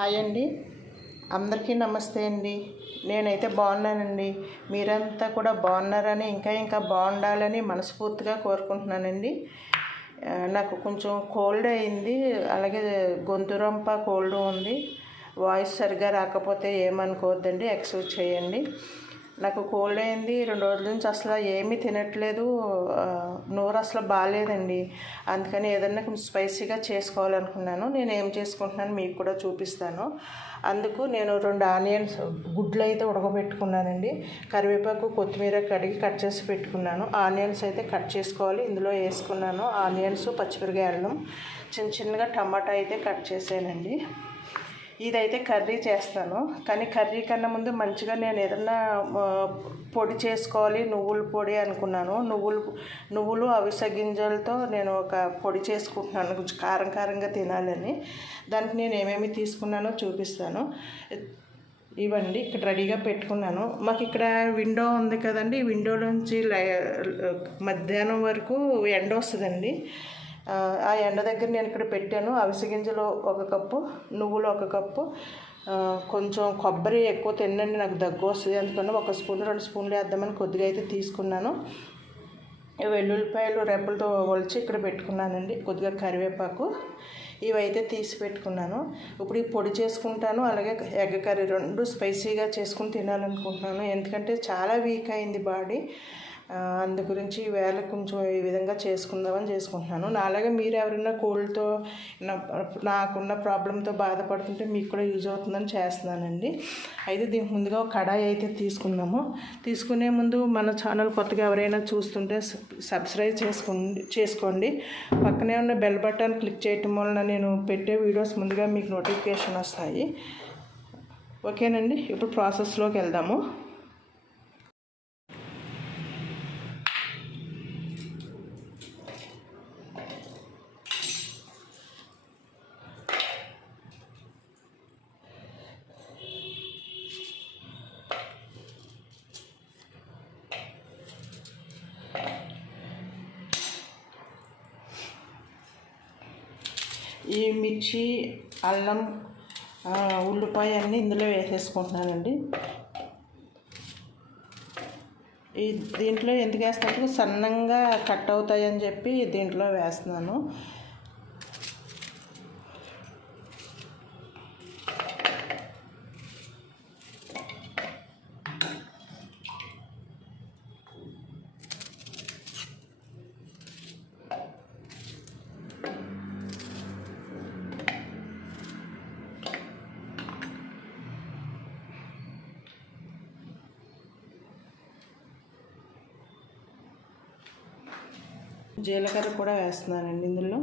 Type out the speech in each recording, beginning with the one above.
Hi అండి. అందరికీ నమస్తే అండి. నేనైతే బాగున్నానండి. మీరంతా కూడా బాగున్నారని ఇంకా ఇంకా బాగుండాలని మనస్ఫూర్తిగా కోరుకుంటున్నానండి. నాకు కొంచెం కోల్డ్ అయింది. అలాగే గొంతు రొంప కోల్డ్ ఉంది. వాయిస్ సరిగ్గా రాకపోతే ఏమనుకోవద్దండి ఎక్స్క్యూజ్ చేయండి. నాకు కోల్డ్ అయింది. రెండు రోజుల నుంచి అసలు ఏమీ తినట్లేదు. నోరు అసలు బాగాలేదండి అందుకని ఏదన్నా కొంచెం స్పైసీగా చేసుకోవాలనుకున్నాను. నేను ఏం చేసుకుంటున్నాను మీకు కూడా చూపిస్తాను. అందుకు నేను రెండు ఆనియన్స్ గుడ్లు అయితే ఉడకబెట్టుకున్నానండి. కరివేపాకు కొత్తిమీర కడిగి కట్ చేసి పెట్టుకున్నాను. ఆనియన్స్ అయితే కట్ చేసుకోవాలి. ఇందులో వేసుకున్నాను ఆనియన్స్ పచ్చిమిరకాయ చిన్న చిన్నగా టమాటా అయితే కట్ చేసానండి ఇదైతే కర్రీ చేస్తాను. కానీ కర్రీ కన్నా ముందు మంచిగా నేను ఏదన్నా పొడి చేసుకోవాలి నువ్వుల పొడి అనుకున్నాను. నువ్వులు నువ్వులు అవిసె గింజలతో నేను ఒక పొడి చేసుకుంటున్నాను. కొంచెం కారం కారంగా తినాలని దానికి నేను ఏమేమి తీసుకున్నానో చూపిస్తాను. ఇవ్వండి ఇక్కడ రెడీగా పెట్టుకున్నాను. మాకు ఇక్కడ విండో ఉంది కదండి. ఈ విండోలోంచి లై మధ్యాహ్నం వరకు ఎండ వస్తుందండి. ఆ, ఎండ దగ్గర నేను ఇక్కడ పెట్టాను. అవిసె గింజలు ఒక కప్పు నువ్వులు ఒక కప్పు. కొంచెం కొబ్బరి ఎక్కువ తినండి నాకు దగ్గు వస్తుంది. అందుకని ఒక స్పూన్ రెండు స్పూన్లు వేద్దామని కొద్దిగా అయితే తీసుకున్నాను. వెల్లుల్లిపాయలు రెబ్బలతో ఒలిచి ఇక్కడ పెట్టుకున్నానండి. కొద్దిగా కరివేపాకు ఇవైతే తీసి పెట్టుకున్నాను. ఇప్పుడు ఈ పొడి చేసుకుంటాను. అలాగే ఎగ్ కర్రీ రెండు స్పైసీగా చేసుకుని తినాలనుకుంటున్నాను. ఎందుకంటే చాలా వీక్ అయింది బాడీ. అందు గురించి వేళ కొంచెం ఈ విధంగా చేసుకుందామని చేసుకుంటున్నాను. నాలాగే మీరు ఎవరైనా కోల్డ్తో నాకున్న ప్రాబ్లంతో బాధపడుతుంటే మీకు కూడా యూజ్ అవుతుందని చేస్తున్నానండి. అయితే దీనికి ముందుగా ఒక కడాయి అయితే తీసుకున్నాము తీసుకునే ముందు మన ఛానల్ కొత్తగా ఎవరైనా చూస్తుంటే సబ్స్క్రైబ్ చేసుకోండి చేసుకోండి. పక్కనే ఉన్న బెల్ బటన్ క్లిక్ చేయటం వలన నేను పెట్టే వీడియోస్ ముందుగా మీకు నోటిఫికేషన్ వస్తాయి. ఓకేనండి? ఇప్పుడు ప్రాసెస్లోకి వెళ్దాము ఈ మిర్చి అల్లం ఉల్లిపాయ అన్నీ ఇందులో వేసేసుకుంటున్నానండి. ఈ దీంట్లో ఎందుకు వేస్తాను సన్నంగా కట్ అవుతాయని చెప్పి దీంట్లో వేస్తున్నాను. జీలకర్ర కూడా వేస్తున్నానండి ఇందులో.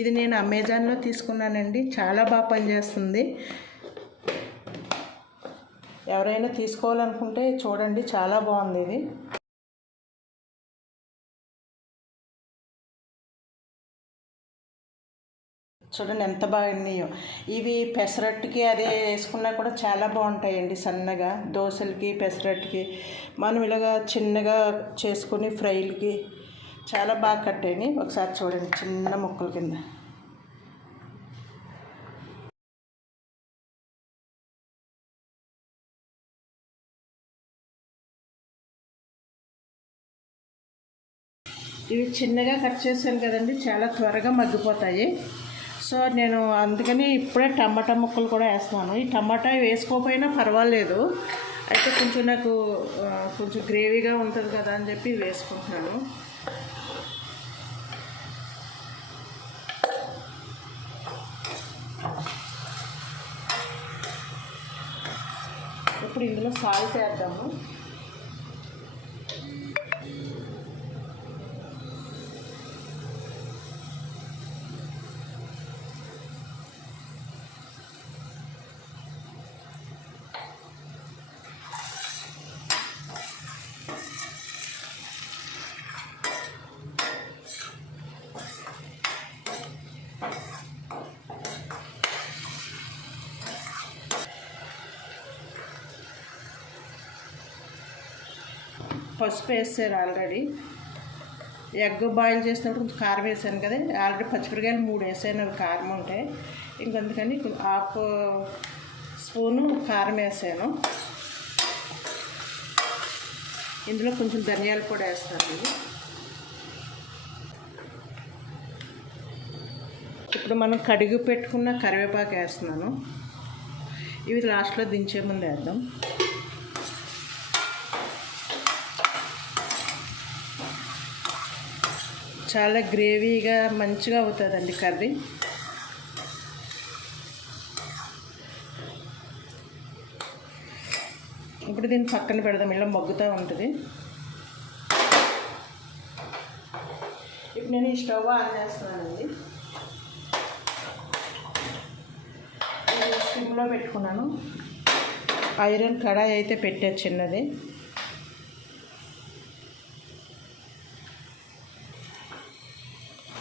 ఇది నేను అమెజాన్లో తీసుకున్నానండి. చాలా బాగా పనిచేస్తుంది. ఎవరైనా తీసుకోవాలనుకుంటే చూడండి చాలా బాగుంది ఇది. చూడండి ఎంత బాగున్నాయో. ఇవి పెసరట్టుకి అదే వేసుకున్నా కూడా చాలా బాగుంటాయండి సన్నగా. దోశలకి పెసరట్టుకి. మనం ఇలాగా చిన్నగా చేసుకుని ఫ్రైలకి చాలా బాగా కట్టాయి ఒకసారి చూడండి చిన్న ముక్కల కింద. ఇవి చిన్నగా కట్ చేశాను కదండి చాలా త్వరగా మగ్గిపోతాయి. సో నేను అందుకని ఇప్పుడే టమాటా ముక్కలు కూడా వేస్తున్నాను. ఈ టమాటా వేసుకోకపోయినా పర్వాలేదు. అయితే కొంచెం నాకు కొంచెం గ్రేవీగా ఉంటుంది కదా అని చెప్పి వేసుకుంటున్నాను. ఇప్పుడు ఇందులో సాల్ట్ వేద్దాము. పసుపు వేసారు ఆల్రెడీ. ఎగ్ బాయిల్ చేసినప్పుడు కొంచెం కారం వేసాను కదా ఆల్రెడీ పచ్చిమిరకాయలు మూడు వేసాను అవి కారం ఉంటాయి ఇంకందుకని కొంచెం హాఫ్ స్పూను కారం వేసాను. ఇందులో కొంచెం ధనియాలు కూడా వేస్తాను ఇప్పుడు మనం కడిగి పెట్టుకున్న కరివేపాకు వేస్తున్నాను. ఇవి లాస్ట్లో దించే ముందు వేద్దాం. చాలా గ్రేవీగా మంచిగా అవుతుందండి కర్రీ. ఇప్పుడు దీన్ని పక్కన పెడదాం ఇలా మగ్గుతూ ఉంటుంది. ఇప్పుడు నేను ఈ స్టవ్ ఆన్ చేస్తున్నానండి. సిమ్లో స్టిమ్లో పెట్టుకున్నాను. ఐరన్ కడాయి అయితే పెట్టారు చిన్నది.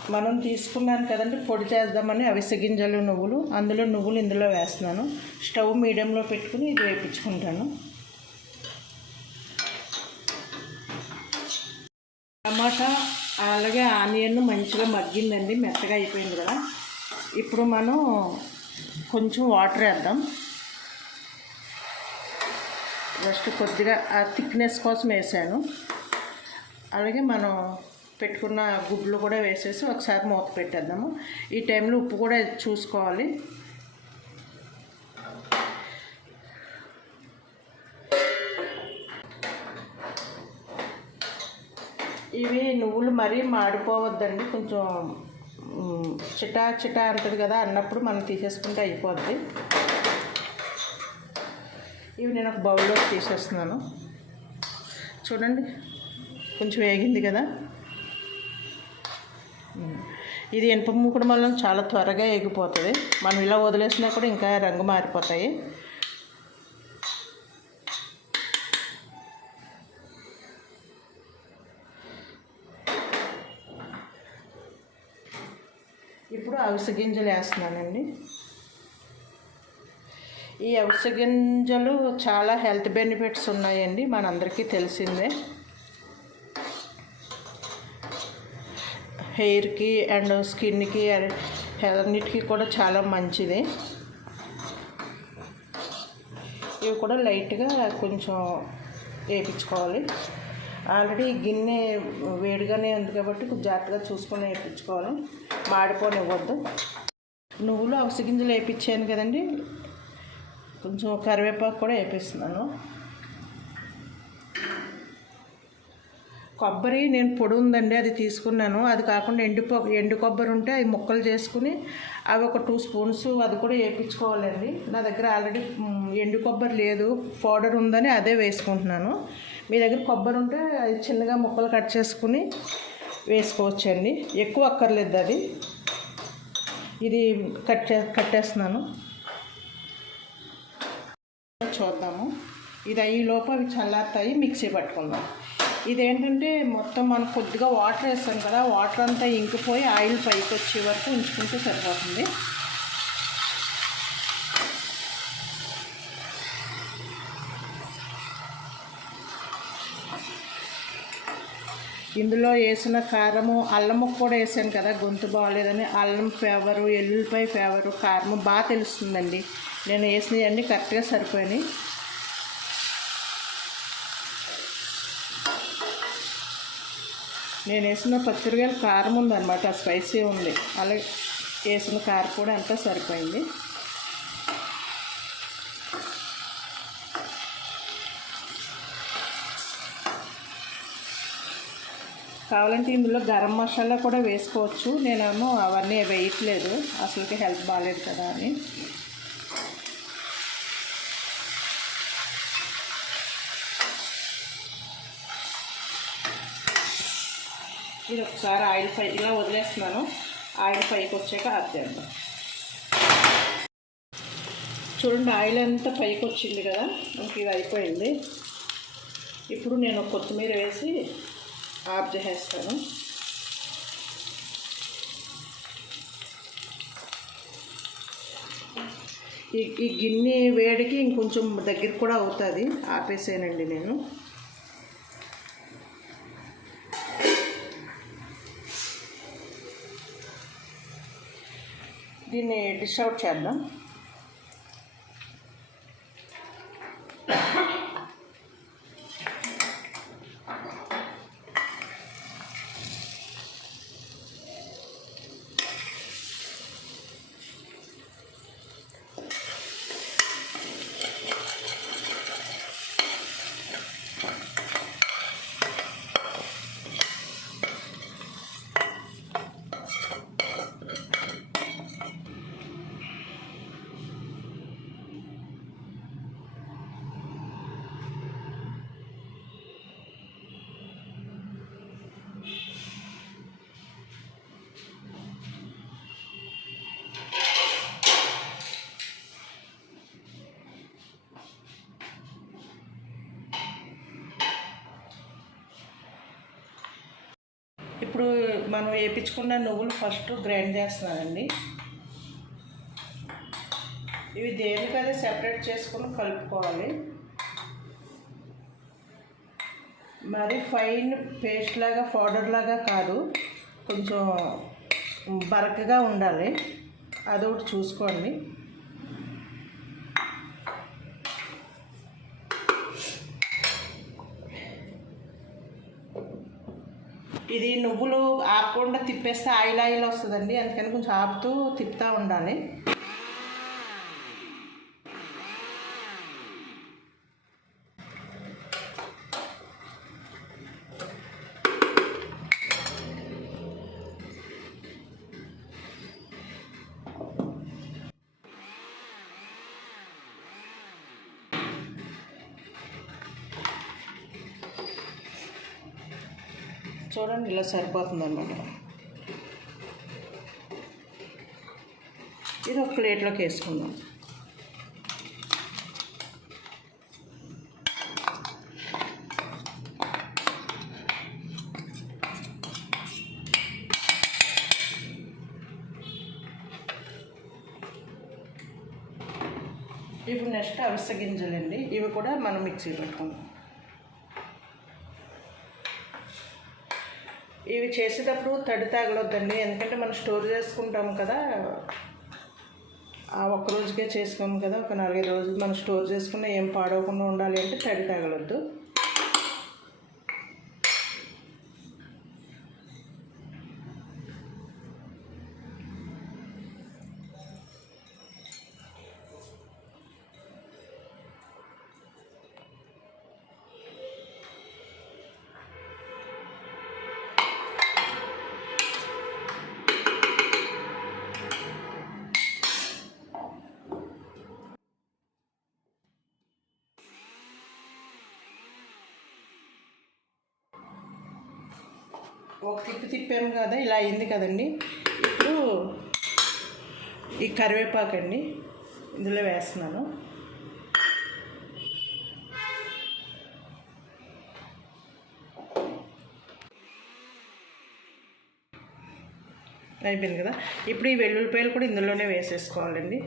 మనం తీసుకున్నాను కదండి పొడి చేద్దామని అవిసె గింజలు నువ్వులు అందులో నువ్వులు ఇందులో వేస్తున్నాను. స్టవ్ మీడియంలో పెట్టుకుని ఇది వేయించుకుంటాను. టమాటా అలాగే ఆనియన్ మంచిగా మగ్గిందండి మెత్తగా అయిపోయింది కదా. ఇప్పుడు మనం కొంచెం వాటర్ వేద్దాం. జస్ట్ కొద్దిగా ఆ థిక్నెస్ కోసం వేసాను. అలాగే మనం పెట్టుకున్న గుడ్లు కూడా వేసేసి ఒకసారి మూత పెట్టేద్దాము. ఈ టైంలో ఉప్పు కూడా చూసుకోవాలి. ఇవి నువ్వులు మరీ మాడిపోవద్దండి. కొంచెం చిటా చిటా అంటుంది కదా అన్నప్పుడు మనం తీసేసుకుంటే అయిపోద్ది. ఇవి నేను ఒక బౌల్లో తీసేస్తున్నాను. చూడండి కొంచెం వేగింది కదా. ఇది ఇనుప మూకుడు వల్ల చాలా త్వరగా ఎగిపోతుంది మనం ఇలా వదిలేసినా కూడా ఇంకా రంగు మారిపోతాయి. ఇప్పుడు అవిసె గింజలు వేస్తున్నానండి. ఈ అవిసె గింజలు చాలా హెల్త్ బెనిఫిట్స్ ఉన్నాయండి. మనందరికీ తెలిసిందే. హెయిర్కి అండ్ స్కిన్కి అన్నిటికీ కూడా చాలా మంచిది. ఇవి కూడా లైట్గా కొంచెం వేయించుకోవాలి. ఆల్రెడీ గిన్నె వేడిగానే ఉంది కాబట్టి కొంచెం జాగ్రత్తగా చూసుకొని వేయించుకోవాలి. మాడిపోనివ్వద్దు. నువ్వులు అవసగింజలు వేయించాను కదండి. కొంచెం కరివేపాకు కూడా వేపిస్తున్నాను. కొబ్బరి నేను పొడి ఉందండి అది తీసుకున్నాను. అది కాకుండా ఎండు పొ- ఎండు కొబ్బరి ఉంటే అవి ముక్కలు చేసుకుని అవి ఒక టూ స్పూన్స్ అది కూడా వేయించుకోవాలండి నా దగ్గర ఆల్రెడీ ఎండు కొబ్బరి లేదు పౌడర్ ఉందని అదే వేసుకుంటున్నాను. మీ దగ్గర కొబ్బరి ఉంటే అది చిన్నగా ముక్కలు కట్ చేసుకుని వేసుకోవచ్చండి. ఎక్కువ అక్కర్లేదు అది. ఇది కట్ చే కట్టేస్తున్నాను చూద్దాము. ఇది అయ్యి లోపు అవి చల్లారుతాయి మిక్సీ పట్టుకుందాం. ఇదేంటంటే మొత్తం మనం కొద్దిగా వాటర్ వేస్తాం కదా వాటర్ అంతా ఇంకిపోయి ఆయిల్ పైకి వచ్చే వరకు ఉంచుకుంటే సరిపోతుంది. ఇందులో వేసిన కారము అల్లము కూడా వేసాను కదా గొంతు బాగాలేదని. అల్లం ఫ్లేవరు ఎల్లుల్లిపాయ ఫ్లేవరు కారము బాగా తెలుస్తుందండి. నేను వేసినవి అన్నీ కరెక్ట్గా సరిపోయినాయి. నేను వేసిన పచ్చిమిరకాయలు కారం ఉందన్నమాట స్పైసీ ఉంది. అలాగే వేసిన కారం కూడా అంతా సరిపోయింది. కావాలంటే ఇందులో గరం మసాలా కూడా వేసుకోవచ్చు. నేనేమో అవన్నీ వేయట్లేదు. అసలుకి హెల్త్ బాగాలేదు కదా అని. ఇది ఒకసారి ఆయిల్ ఫ్రై ఇలా వదిలేస్తున్నాను. ఆయిల్ పైకి వచ్చాక అద్దేద్దాం చూడండి ఆయిల్ అంతా పైకి వచ్చింది కదా మనకి ఇది అయిపోయింది. ఇప్పుడు నేను కొత్తిమీర వేసి ఆఫ్ చేసేస్తాను. ఈ ఈ గిన్నె వేడికి ఇంకొంచెం దగ్గర కూడా అవుతుంది. ఆపేసానండి నేను. దీన్ని డిష్ అవుట్ చేద్దాం. ఇప్పుడు మనం వేపించుకున్న నువ్వులు ఫస్ట్ గ్రైండ్ చేస్తున్నానండి. ఇవి దేనికదే సెపరేట్ చేసుకుని కలుపుకోవాలి. మరి ఫైన్ పేస్ట్ లాగా పౌడర్ లాగా కాదు కొంచెం బరకగా ఉండాలి. అదొకటి చూసుకోండి. ఇది నువ్వులు ఆపకుండా తిప్పేస్తే ఆయిల్ ఆయిల్ వస్తుందండి. అందుకని కొంచెం ఆపుతూ తిప్పుతూ ఉండాలి. చూడండి ఇలా సరిపోతుంది అనమాట ఇది ఒక ప్లేట్లోకి వేసుకుందాం. ఇప్పుడు నెక్స్ట్ అవిసె గింజలండి. ఇవి కూడా మనం మిక్సీ పెట్టుకుందాం. ఇవి చేసేటప్పుడు తడి తాగలొద్దండి. ఎందుకంటే మనం స్టోర్ చేసుకుంటాం కదా. ఆ ఒక్క రోజుకే చేసుకోము కదా. ఒక నాలుగైదు రోజులు మనం స్టోర్ చేసుకున్న ఏం పాడవకుండా ఉండాలి అంటే తడి తాగలొద్దు. ఒక తిప్పి తిప్పాము కదా ఇలా అయింది కదండి. ఇప్పుడు ఈ కరివేపాకు అండి ఇందులో వేస్తున్నాను. అయిపోయింది కదా? ఇప్పుడు ఈ వెల్లుల్లిపాయలు కూడా ఇందులోనే వేసేసుకోవాలండి.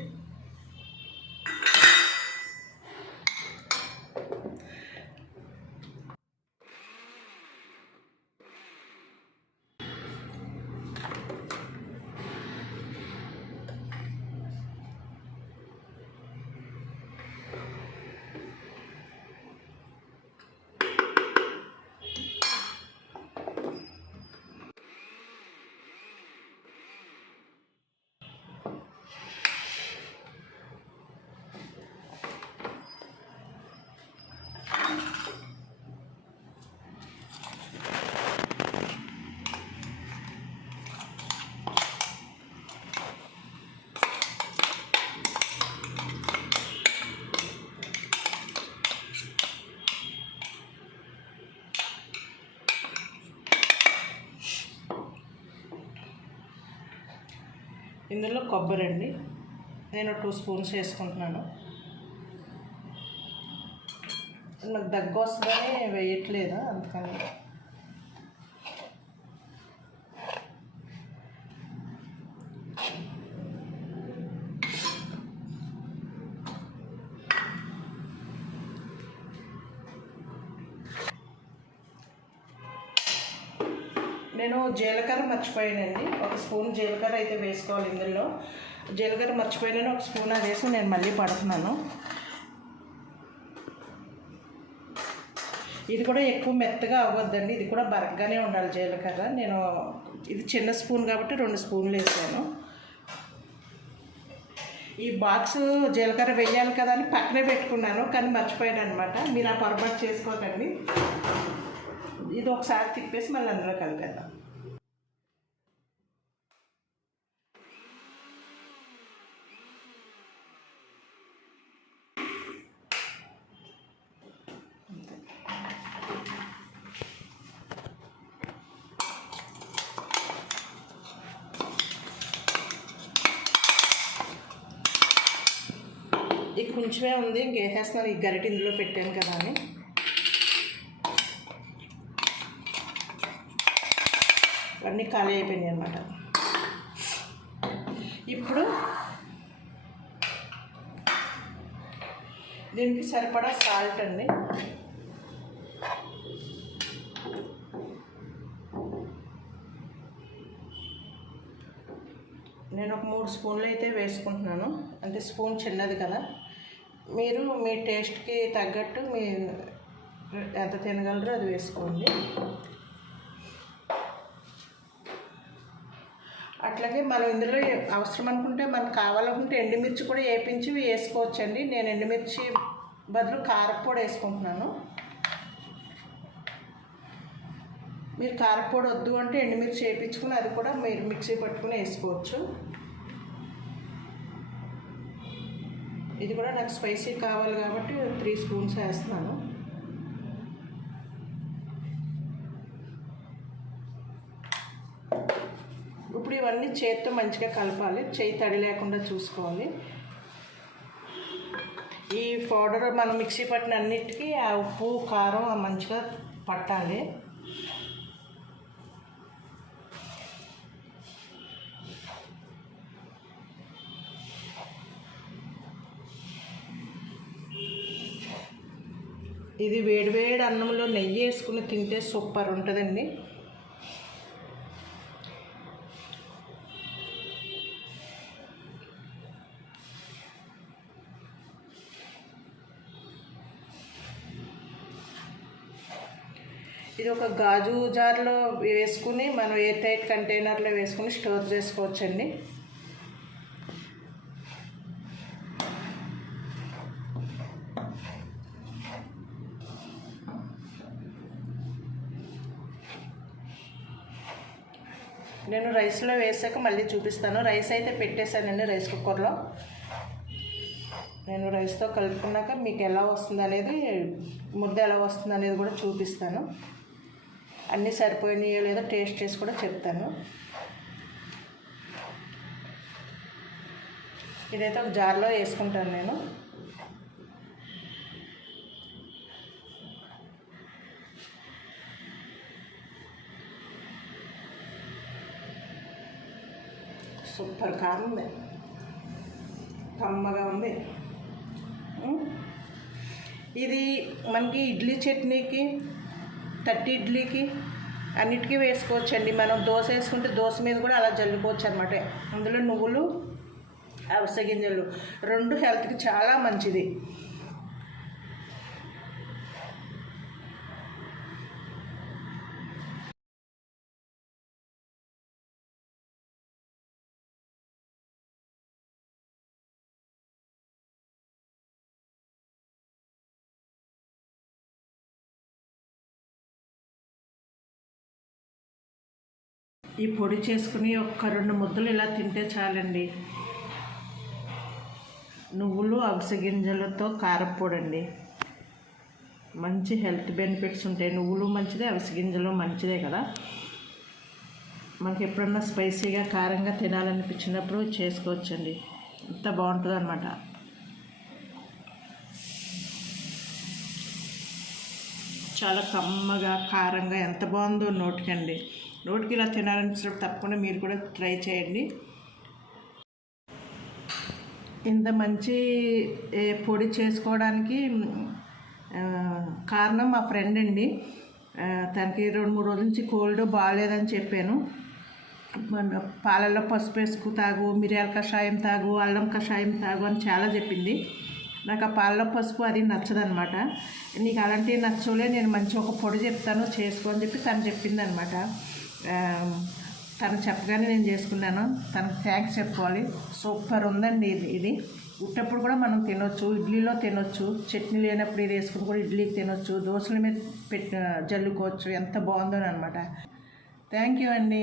ఇందులో కొబ్బరి అండి. నేను టూ స్పూన్స్ వేసుకుంటున్నాను. నాకు దగ్గు వస్తుందని వేయట్లేదు అందుకని నేను జీలకర్ర మర్చిపోయానండి. ఒక స్పూన్ జీలకర్ర అయితే వేసుకోవాలి ఇందులో. జీలకర్ర మర్చిపోయినాను ఒక స్పూన్ అది వేసి నేను మళ్ళీ పడుతున్నాను. ఇది కూడా ఎక్కువ మెత్తగా అవ్వద్దండి. ఇది కూడా బరగ్గానే ఉండాలి జీలకర్ర. నేను ఇది చిన్న స్పూన్ కాబట్టి రెండు స్పూన్లు వేసాను. ఈ బాక్స్ జీలకర్ర వేయాలి కదా అని పక్కనే పెట్టుకున్నాను కానీ మర్చిపోయాను అనమాట మీరు ఆ పొరపాటు చేసుకోకండి. ఇది ఒకసారి తిప్పేసి మళ్ళీ అందులో కలిపేద్దాం అంతే. ఇది కొంచెమే ఉంది ఇంకేసేస్తున్నాను ఈ గరిట ఇందులో పెట్టాను కదా అని అన్నీ ఖాళీ అయిపోయింది అనమాట ఇప్పుడు దీనికి సరిపడా సాల్ట్ అండి. నేను ఒక మూడు స్పూన్లు అయితే వేసుకుంటున్నాను. అంటే స్పూన్ చిన్నది కదా. మీరు మీ టేస్ట్కి తగ్గట్టు మీ ఎంత తినగలరో అది వేసుకోండి. అట్లాగే మనం ఇందులో అవసరం అనుకుంటే మనకు కావాలనుకుంటే ఎండుమిర్చి కూడా వేపించి వేసుకోవచ్చండి. నేను ఎండుమిర్చి బదులు కారపొడి వేసుకుంటున్నాను. మీరు కారపొడి వద్దు అంటే ఎండుమిర్చి వేయించుకుని అది కూడా మీరు మిక్సీ పట్టుకుని వేసుకోవచ్చు. ఇది కూడా నాకు స్పైసీ కావాలి కాబట్టి త్రీ స్పూన్స్ వేస్తున్నాను ఇప్పుడు ఇవన్నీ చేత్తో మంచిగా కలపాలి. చేయి తడి లేకుండా చూసుకోవాలి. ఈ పౌడర్ మనం మిక్సీ పట్టిన అన్నిటికీ ఆ ఉప్పు కారం మంచిగా పట్టాలి. ఇది వేడివేడి అన్నంలో నెయ్యి వేసుకుని తింటే సూపర్ ఉంటుందండి. ఇది ఒక గాజు జార్లో వేసుకుని మనం ఎయిర్ టైట్ కంటైనర్లో వేసుకుని స్టోర్ చేసుకోవచ్చండి. నేను రైస్లో వేసాక మళ్ళీ చూపిస్తాను. రైస్ అయితే పెట్టేశానండి రైస్ కుక్కర్లో. నేను రైస్తో కలుపుకున్నాక మీకు ఎలా వస్తుంది అనేది ముద్ద ఎలా వస్తుంది అనేది కూడా చూపిస్తాను. అన్నీ సరిపోయినాయో లేదో టేస్ట్ చేసి కూడా చెప్తాను. ఇదైతే ఒక జార్లో వేసుకుంటాను నేను. సూపర్ కారం ఉంది. కమ్మగా ఉంది. ఇది మనకి ఇడ్లీ చట్నీకి తట్టి ఇడ్లీకి అన్నిటికీ వేసుకోవచ్చండి. మనం దోశ వేసుకుంటే దోశ మీద కూడా అలా జల్లుకోవచ్చు అనమాట అందులో నువ్వులు అవస గింజలు. రెండు హెల్త్కి చాలా మంచిది. ఈ పొడి చేసుకుని ఒక్క రెండు ముద్దలు ఇలా తింటే చాలండి. నువ్వులు అవిసె గింజలతో కారపొడి అండి మంచి హెల్త్ బెనిఫిట్స్ ఉంటాయి. నువ్వులు మంచిదే అవిసె గింజలు మంచిదే కదా. మనకి ఎప్పుడన్నా స్పైసీగా కారంగా తినాలనిపించినప్పుడు చేసుకోవచ్చండి. ఎంత బాగుంటుంది అనమాట చాలా కమ్మగా కారంగా ఎంత బాగుందో నోటికండి. రోడ్కి ఇలా తినాలనిపించినప్పుడు తప్పకుండా మీరు కూడా ట్రై చేయండి. ఇంత మంచి పొడి చేసుకోవడానికి కారణం మా ఫ్రెండ్ అండి. తనకి రెండు మూడు రోజుల నుంచి కోల్డ్ బాగాలేదని చెప్పాను. పాలల్లో పసుపు వేసుకు తాగు మిరియాల కషాయం తాగు అల్లం కషాయం తాగు అని చాలా చెప్పింది. నాకు ఆ పాలలో పసుపు అది నచ్చదనమాట. నీకు అలాంటివి నచ్చలే నేను మంచి ఒక పొడి చెప్తాను చేసుకో అని చెప్పి తను చెప్పిందనమాట. తను చెప్పగానే నేను చేసుకున్నాను. తనకు థ్యాంక్స్ చెప్పుకోవాలి సూపర్ ఉందండి ఇది ఇది. ఉట్టప్పుడు కూడా మనం తినొచ్చు ఇడ్లీలో తినొచ్చు చట్నీ లేనప్పుడు ఇది వేసుకుని కూడా ఇడ్లీ తినొచ్చు దోశల మీద పెట్టి జల్లుకోవచ్చు ఎంత బాగుందో అనమాట. థ్యాంక్ యూ అండి.